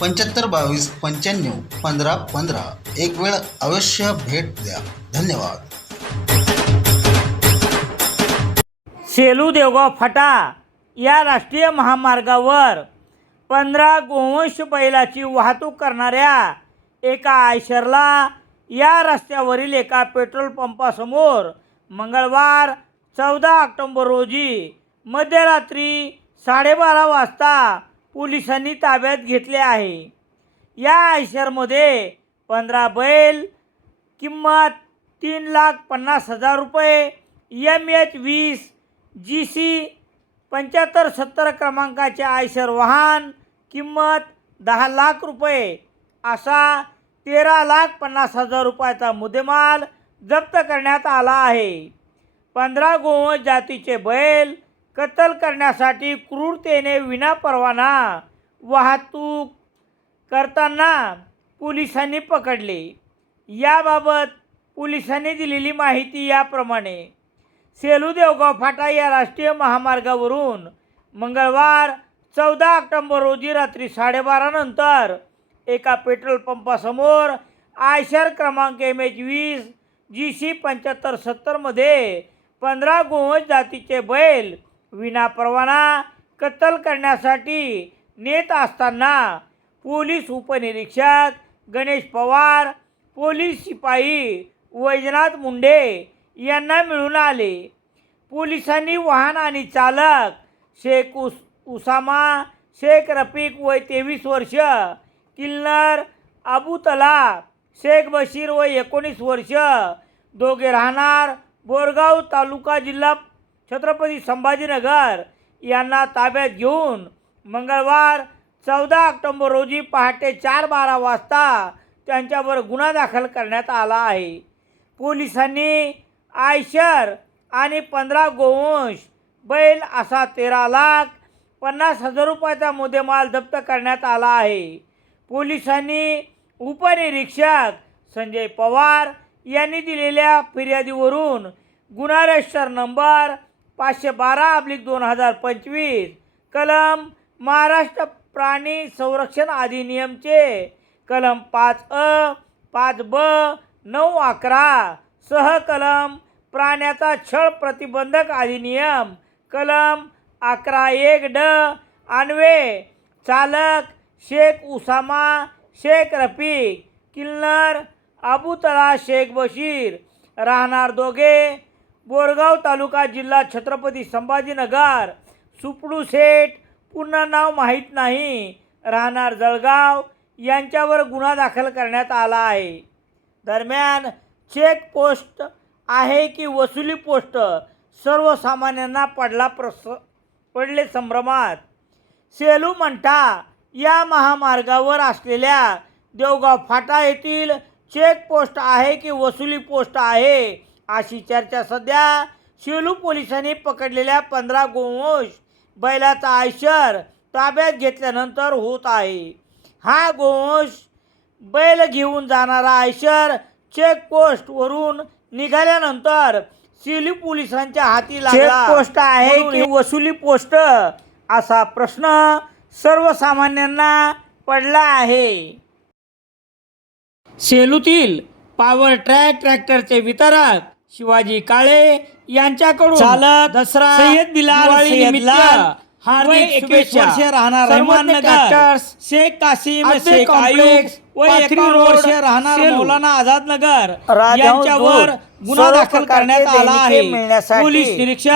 पंच्याहत्तर बावीस पंच्याण्णव पंधरा पंधरा. एक वेळ अवश्य भेट द्या. धन्यवाद. सेलू देवगाव फाटा या राष्ट्रीय महामार्गावर पंधरा गोवंश बैलाची वाहतूक करणाऱ्या एका आयशरला या रस्त्यावरील एका पेट्रोल पंपासमोर मंगळवार चौदा ऑक्टोंबर रोजी मध्यरात्री साडेबारा वाजता पोलिसांनी ताब्यात घेतले आहे. या आयशरमध्ये पंधरा बैल किंमत तीन लाख पन्नास हजार रुपये एम एच वीस जी सी पंच्याहत्तर सत्तर क्रमांकाचे आयशर वाहन किंमत दहा लाख रुपये असा तेरा लाख पन्नास हजार रुपयाचा मुद्देमाल जप्त करण्यात आला आहे. पंधरा गोवंश जातीचे बैल कत्तल करण्यासाठी क्रूरतेने विनापरवाना वाहतूक करताना पोलिसांनी पकडले. याबाबत पोलिसांनी दिलेली माहिती याप्रमाणे सेलू देवगाव फाटा या राष्ट्रीय महामार्गावरून मंगळवार चौदा ऑक्टोंबर रोजी रात्री साडेबारानंतर एका पेट्रोल पंपासमोर आयशर क्रमांक एम एच वीस जी सी पंच्याहत्तर सत्तरमध्ये पंधरा गोवंश जातीचे बैल विनापरवाना कत्तल करण्यासाठी नेत असताना पोलीस उपनिरीक्षक गणेश पवार पोलीस शिपाई वैजनाथ मुंडे यांना मिळून आले. पोलिसांनी वाहन आणि चालक शेख उस उसामा शेख रफीक वय तेवीस वर्ष किल्नर अबूतला शेख बशीर वय एकोणीस वर्ष दोघे राहणार बोरगाव तालुका जिल्हा छत्रपती संभाजीनगर यांना ताब्यात घेऊन मंगळवार चौदा ऑक्टोंबर रोजी पहाटे चार बारा वाजता त्यांच्यावर गुन्हा दाखल करण्यात आला आहे. पोलिसांनी आयशर आणि पंधरा गोवंश बैल असा तेरा लाख पन्नास हजार रुपयाचा मुद्देमाल जप्त करण्यात आला आहे. पोलिसांनी उपनिरीक्षक संजय पवार यांनी दिलेल्या फिर्यादीवरून गुन्हा रजिस्टर नंबर पाचशे बारा अब्लिक दोन हजार पंचवीस. कलम महाराष्ट्र प्राणी संरक्षण अधिनियमचे. कलम पाच अ पाच ब नऊ अकरा. सह कलम प्राण्याचा छळ प्रतिबंधक अधिनियम. कलम अकरा एक ड आणवे चालक शेख उसामा शेख रफीक. किल्नर अबुतला शेख बशीर. राहणार दोघे बोरगाव तालुका जिल्हा छत्रपती संभाजीनगर. सुपडू सेठ पूर्ण नाव माहीत नाही. राहणार जळगाव यांच्यावर गुन्हा दाखल करण्यात आला आहे. दरम्यान चेक पोस्ट आहे की वसुली पोस्ट सर्वसामान्यांना पडला प्रस पडले संभ्रमात. सेलू मंठा या महामार्गावर असलेल्या देवगाव फाटा येथील चेक पोस्ट आहे की वसुली पोस्ट आहे? अशी चर्चा सध्या सेलू पोलिसांनी पकडलेल्या पंधरा गोवंश बैलाचा आयशर ताब्यात घेतल्यानंतर होत आहे. हा गोवंश बैल घेऊन जाणारा आयशर चेक पोस्ट वरून निघाल्यानंतर सिली पोलिसांच्या हाती लागला. पोस्ट आहे की वसुली पोस्ट असा प्रश्न सर्वसामान्यांना पडला आहे. सेलूतील पॉवर ट्रॅक ट्रॅक्टरचे वितरक शिवाजी काळे यांच्याकडून चालक दसरा सय्यद बिलाल हार्दिक शुभेच्छा. राहणार शेख कासिम शेख आयुब वय एकावन्न वर्ष राहणार मौलाना आझाद नगर यांच्यावर गुन्हा दाखल करण्यात आला आहे. पोलीस निरीक्षक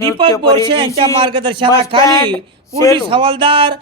दीपक बोरसे यांच्या मार्गदर्शनाखाली पोलीस हवालदार